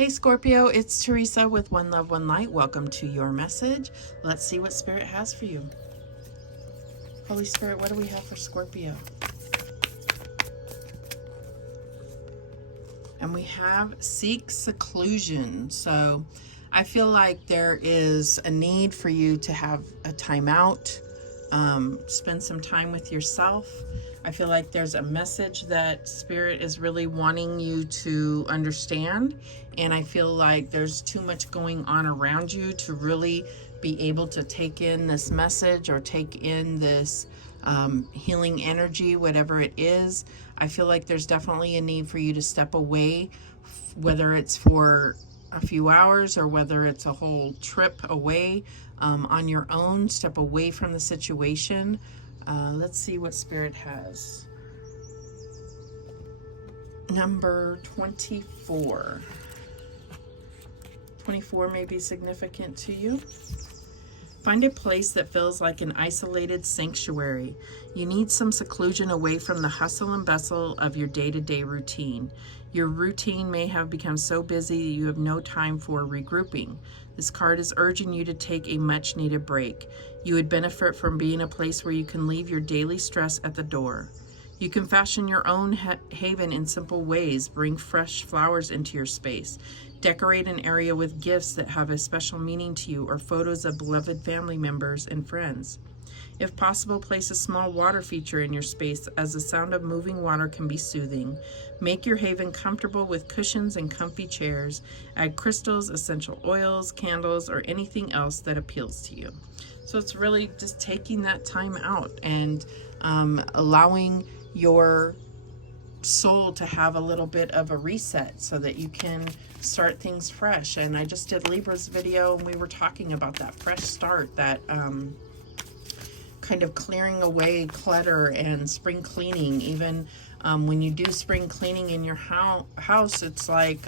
Hey Scorpio, it's Teresa with One Love, One Light. Welcome to your message. Let's see what Spirit has for you. Holy Spirit, what do we have for Scorpio? And we have seek seclusion. So I feel like there is a need for you to have a time out, spend some time with yourself. I feel like there's a message that Spirit is really wanting you to understand. And I feel like there's too much going on around you to really be able to take in this message or take in this healing energy, whatever it is. I feel like there's definitely a need for you to step away, whether it's for a few hours or whether it's a whole trip away on your own. Step away from the situation. Let's see what Spirit has. Number 24. 24 may be significant to you. Find a place that feels like an isolated sanctuary. You need some seclusion away from the hustle and bustle of your day-to-day routine. Your routine may have become so busy you have no time for regrouping. This card is urging you to take a much-needed break. You would benefit from being a place where you can leave your daily stress at the door. You can fashion your own haven in simple ways. Bring fresh flowers into your space. Decorate an area with gifts that have a special meaning to you or photos of beloved family members and friends. If possible, place a small water feature in your space, as the sound of moving water can be soothing. Make your haven comfortable with cushions and comfy chairs. Add crystals, essential oils, candles, or anything else that appeals to you. So it's really just taking that time out and allowing your soul to have a little bit of a reset so that you can start things fresh. And I just did Libra's video and we were talking about that fresh start, that kind of clearing away clutter and spring cleaning. Even when you do spring cleaning in your house, it's like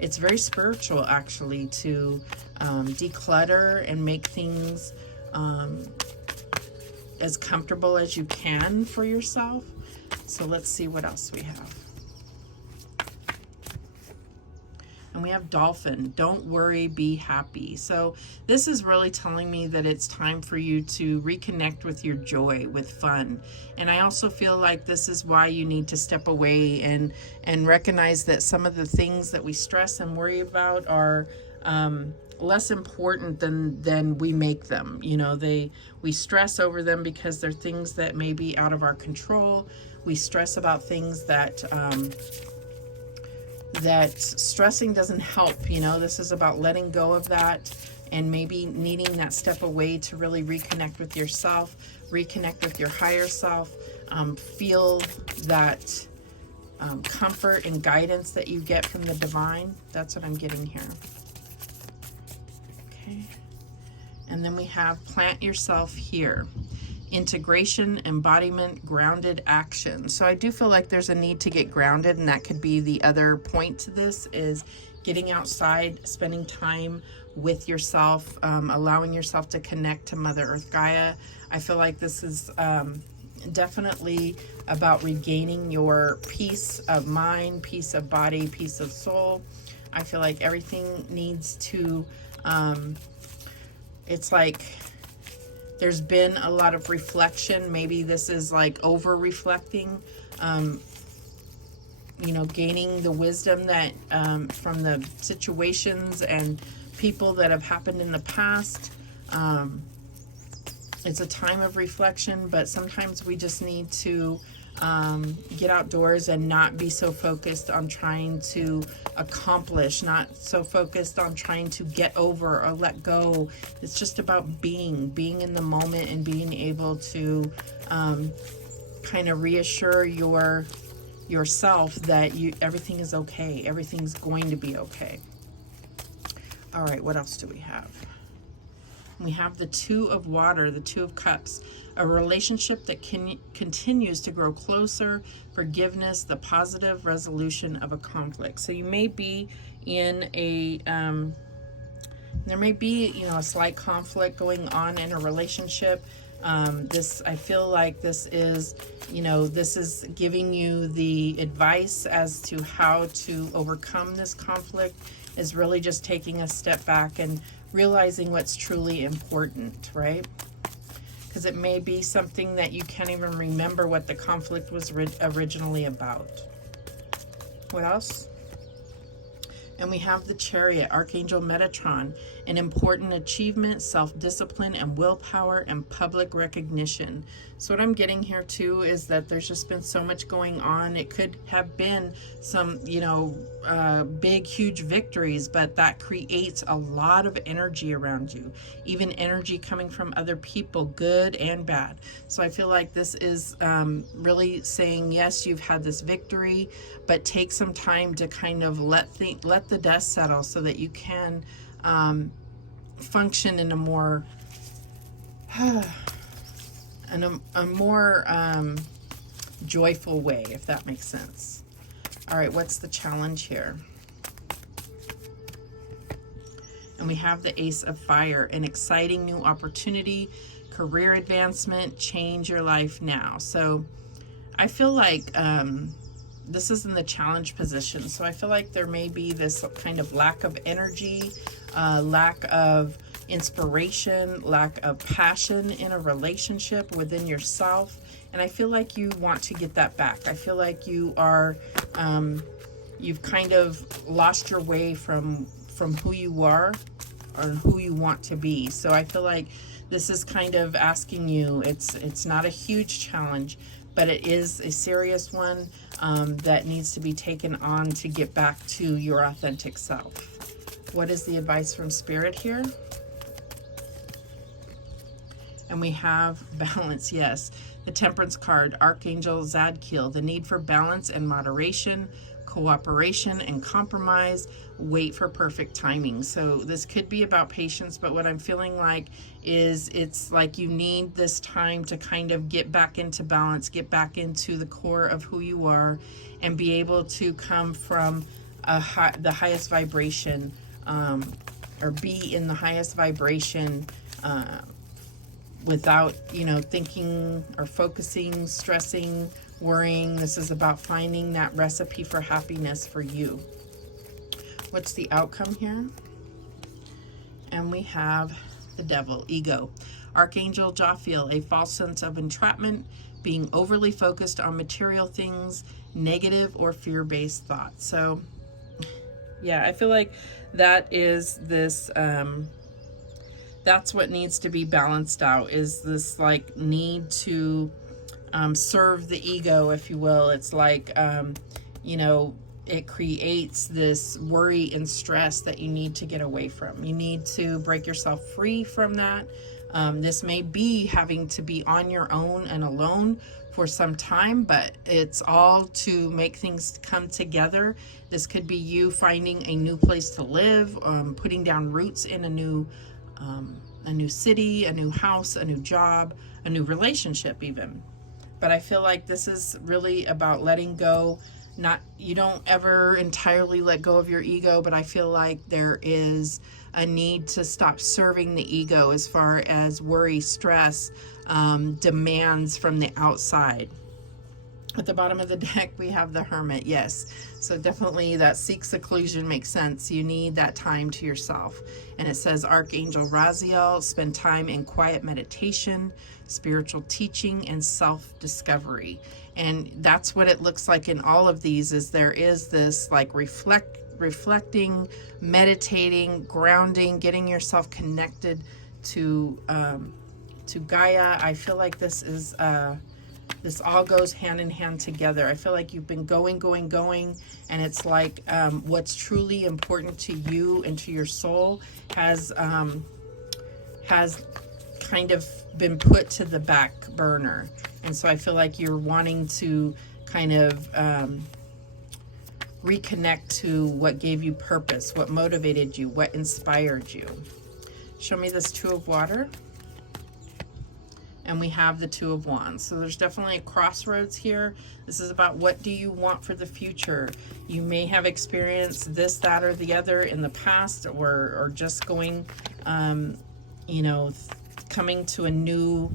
it's very spiritual actually to declutter and make things as comfortable as you can for yourself. So let's see what else we have. And we have dolphin. Don't worry, be happy. So this is really telling me that it's time for you to reconnect with your joy, with fun. And I also feel like this is why you need to step away and recognize that some of the things that we stress and worry about are less important than we make them. You know, we stress over them because they're things that may be out of our control. We stress about things that stressing doesn't help. You know, this is about letting go of that and maybe needing that step away to really reconnect with yourself, reconnect with your higher self, feel that comfort and guidance that you get from the divine. That's what I'm getting here. Okay. And then we have plant yourself here. Integration, embodiment, grounded action. So I do feel like there's a need to get grounded, and that could be the other point to this, is getting outside, spending time with yourself, allowing yourself to connect to Mother Earth Gaia. I feel like this is definitely about regaining your peace of mind, peace of body, peace of soul. I feel like everything needs to, it's like there's been a lot of reflection. Maybe this is like over reflecting, you know, gaining the wisdom that from the situations and people that have happened in the past. It's a time of reflection, but sometimes we just need to get outdoors and not be so focused on trying to accomplish, not so focused on trying to get over or let go. It's just about being in the moment and being able to kind of reassure yourself that everything is okay. Everything's going to be okay. All right, what else do we have? We have the Two of Water, the Two of Cups, a relationship that continues to grow closer, forgiveness, the positive resolution of a conflict. So you may be in a, there may be, you know, a slight conflict going on in a relationship. I feel like this is, you know, this is giving you the advice as to how to overcome this conflict, is really just taking a step back and realizing what's truly important, right? Because it may be something that you can't even remember what the conflict was originally about. What else? And we have the Chariot, Archangel Metatron, an important achievement, self-discipline, and willpower, and public recognition. So what I'm getting here too is that there's just been so much going on. It could have been some, you know, big, huge victories, but that creates a lot of energy around you, even energy coming from other people, good and bad. So I feel like this is really saying, yes, you've had this victory, but take some time to kind of let the dust settle so that you can function in a more joyful way, if that makes sense. All right, what's the challenge here? And we have the Ace of Fire, an exciting new opportunity, career advancement, change your life now. So I feel like this is in the challenge position. So I feel like there may be this kind of lack of energy, lack of inspiration, lack of passion in a relationship within yourself. And I feel like you want to get that back. I feel like you are, you've kind of lost your way from who you are or who you want to be. So I feel like this is kind of asking you, it's not a huge challenge, but it is a serious one that needs to be taken on to get back to your authentic self. What is the advice from Spirit here? And we have balance, yes. The Temperance card, Archangel Zadkiel, the need for balance and moderation, cooperation and compromise, wait for perfect timing. So this could be about patience, but what I'm feeling like is it's like you need this time to kind of get back into balance, get back into the core of who you are, and be able to come from the highest vibration, or be in the highest vibration, without, you know, thinking or focusing, stressing, worrying. This is about finding that recipe for happiness for you. What's the outcome here? And we have the Devil, Ego. Archangel Jophiel, a false sense of entrapment, being overly focused on material things, negative or fear-based thoughts. So yeah, I feel like that is this, that's what needs to be balanced out, is this like need to serve the ego, if you will. It's like, you know, it creates this worry and stress that you need to get away from. You need to break yourself free from that. This may be having to be on your own and alone for some time, but it's all to make things come together. This could be you finding a new place to live, putting down roots in a new city, a new house, a new job, a new relationship even. But I feel like this is really about letting go. You don't ever entirely let go of your ego, but I feel like there is a need to stop serving the ego as far as worry, stress, demands from the outside. At the bottom of the deck, we have the Hermit, yes. So definitely that seek seclusion makes sense. You need that time to yourself. And it says Archangel Raziel, spend time in quiet meditation, spiritual teaching, and self-discovery. And that's what it looks like in all of these, is there is this like reflecting, meditating, grounding, getting yourself connected to Gaia. I feel like this is this all goes hand in hand together. I feel like you've been going, and it's like what's truly important to you and to your soul has kind of been put to the back burner. And so I feel like you're wanting to kind of reconnect to what gave you purpose, what motivated you, what inspired you. Show me this Two of Water. And we have the Two of Wands. So there's definitely a crossroads here. This is about what do you want for the future. You may have experienced this, that, or the other in the past, or just going, you know, coming to a new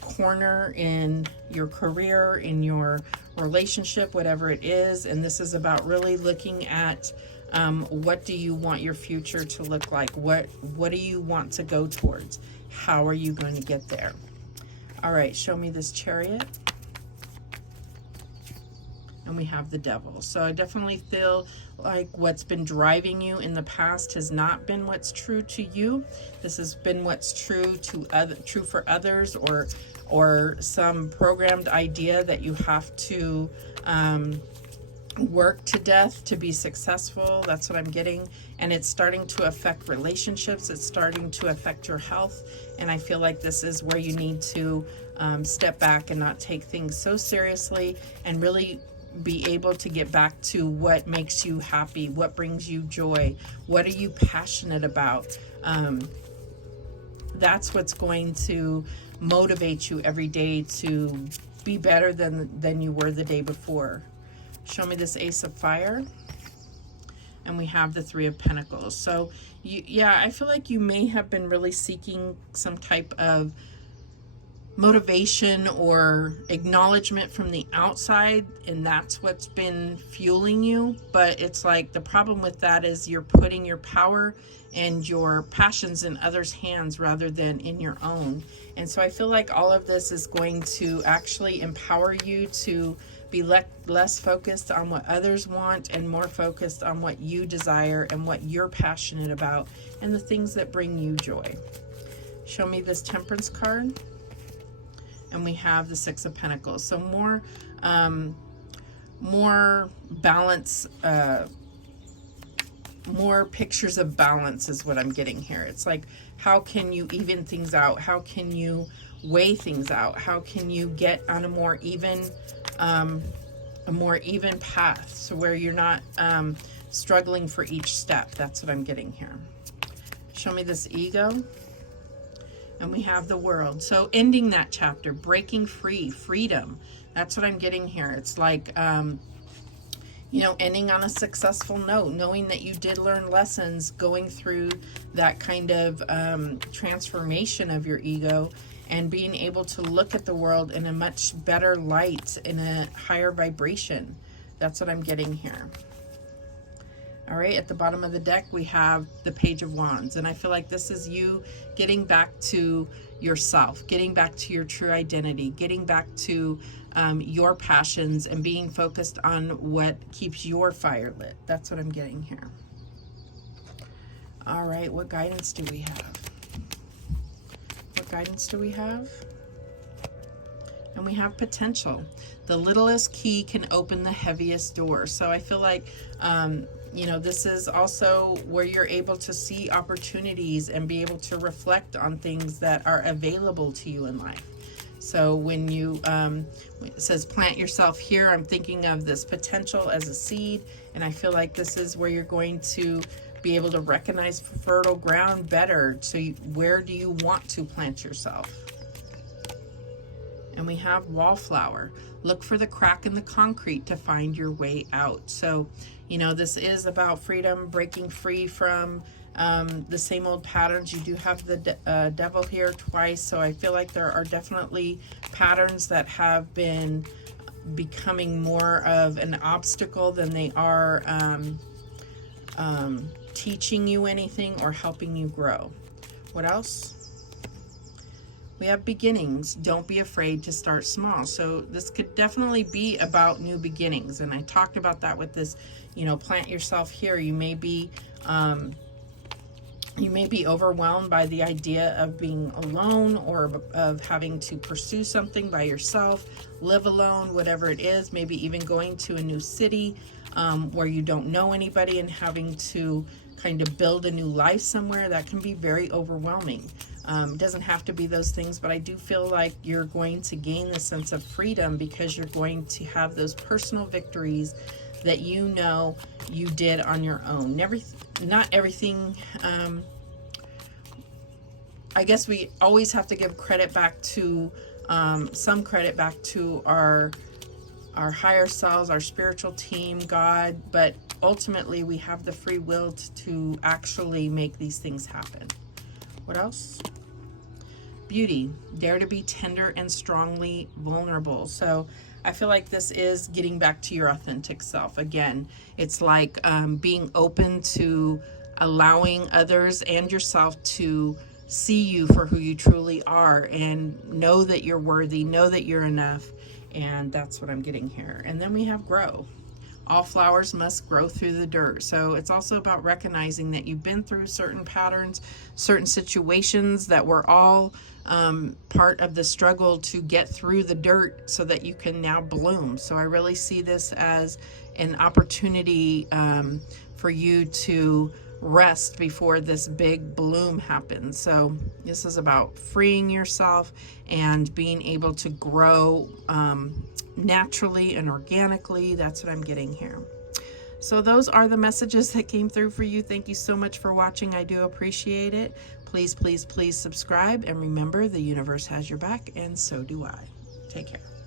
corner in your career, in your relationship, whatever it is. And this is about really looking at what do you want your future to look like? What do you want to go towards? How are you going to get there? All right, show me this Chariot. And we have the Devil. So I definitely feel like what's been driving you in the past has not been what's true to you. This has been what's true for others, or some programmed idea that you have to work to death to be successful. That's what I'm getting. And it's starting to affect relationships. It's starting to affect your health. And I feel like this is where you need to step back and not take things so seriously, and really be able to get back to what makes you happy, what brings you joy, what are you passionate about. That's what's going to motivate you every day to be better than you were the day before. Show me this Ace of Fire. And we have the Three of Pentacles. So yeah, I feel like you may have been really seeking some type of motivation or acknowledgement from the outside, and that's what's been fueling you. But it's like the problem with that is you're putting your power and your passions in others' hands rather than in your own. And so I feel like all of this is going to actually empower you to be less focused on what others want and more focused on what you desire and what you're passionate about and the things that bring you joy. Show me this Temperance card. And we have the Six of Pentacles. So more balance, more pictures of balance is what I'm getting here. It's like, how can you even things out? How can you weigh things out? How can you get on a more even path, so where you're not struggling for each step? That's what I'm getting here. Show me this Ego. And we have the World. So ending that chapter, breaking free, freedom. That's what I'm getting here. It's like, you know, ending on a successful note, knowing that you did learn lessons, going through that kind of transformation of your ego, and being able to look at the world in a much better light, in a higher vibration. That's what I'm getting here. All right, at the bottom of the deck, we have the Page of Wands. And I feel like this is you getting back to yourself, getting back to your true identity, getting back to your passions, and being focused on what keeps your fire lit. That's what I'm getting here. All right, what guidance do we have? What guidance do we have? And we have potential. The littlest key can open the heaviest door. So I feel like, you know, this is also where you're able to see opportunities and be able to reflect on things that are available to you in life. So when you, it says plant yourself here, I'm thinking of this potential as a seed. And I feel like this is where you're going to be able to recognize fertile ground better. So where do you want to plant yourself? And we have Wallflower. Look for the crack in the concrete to find your way out. So, you know, this is about freedom, breaking free from the same old patterns. You do have the Devil here twice. So I feel like there are definitely patterns that have been becoming more of an obstacle than they are teaching you anything or helping you grow. What else? We have beginnings. Don't be afraid to start small. So this could definitely be about new beginnings. And I talked about that with this, you know, plant yourself here. You may be overwhelmed by the idea of being alone, or of having to pursue something by yourself, live alone, whatever it is. Maybe even going to a new city where you don't know anybody and having to kind of build a new life somewhere. That can be very overwhelming. It doesn't have to be those things, but I do feel like you're going to gain the sense of freedom because you're going to have those personal victories that you know you did on your own. Not everything, I guess we always have to give credit back to, some credit back to our higher selves, our spiritual team, God, but ultimately we have the free will to actually make these things happen. What else? beauty. Dare to be tender and strongly vulnerable. So I feel like this is getting back to your authentic self. Again, it's like being open to allowing others and yourself to see you for who you truly are and know that you're worthy, know that you're enough. And that's what I'm getting here. And then we have grow. All flowers must grow through the dirt. So it's also about recognizing that you've been through certain patterns, certain situations that were all part of the struggle to get through the dirt so that you can now bloom. So I really see this as an opportunity for you to rest before this big bloom happens. So this is about freeing yourself and being able to grow naturally and organically. That's what I'm getting here. So those are the messages that came through for you. Thank you so much for watching. I do appreciate it. Please, please, please subscribe. And remember, the universe has your back, and so do I. Take care.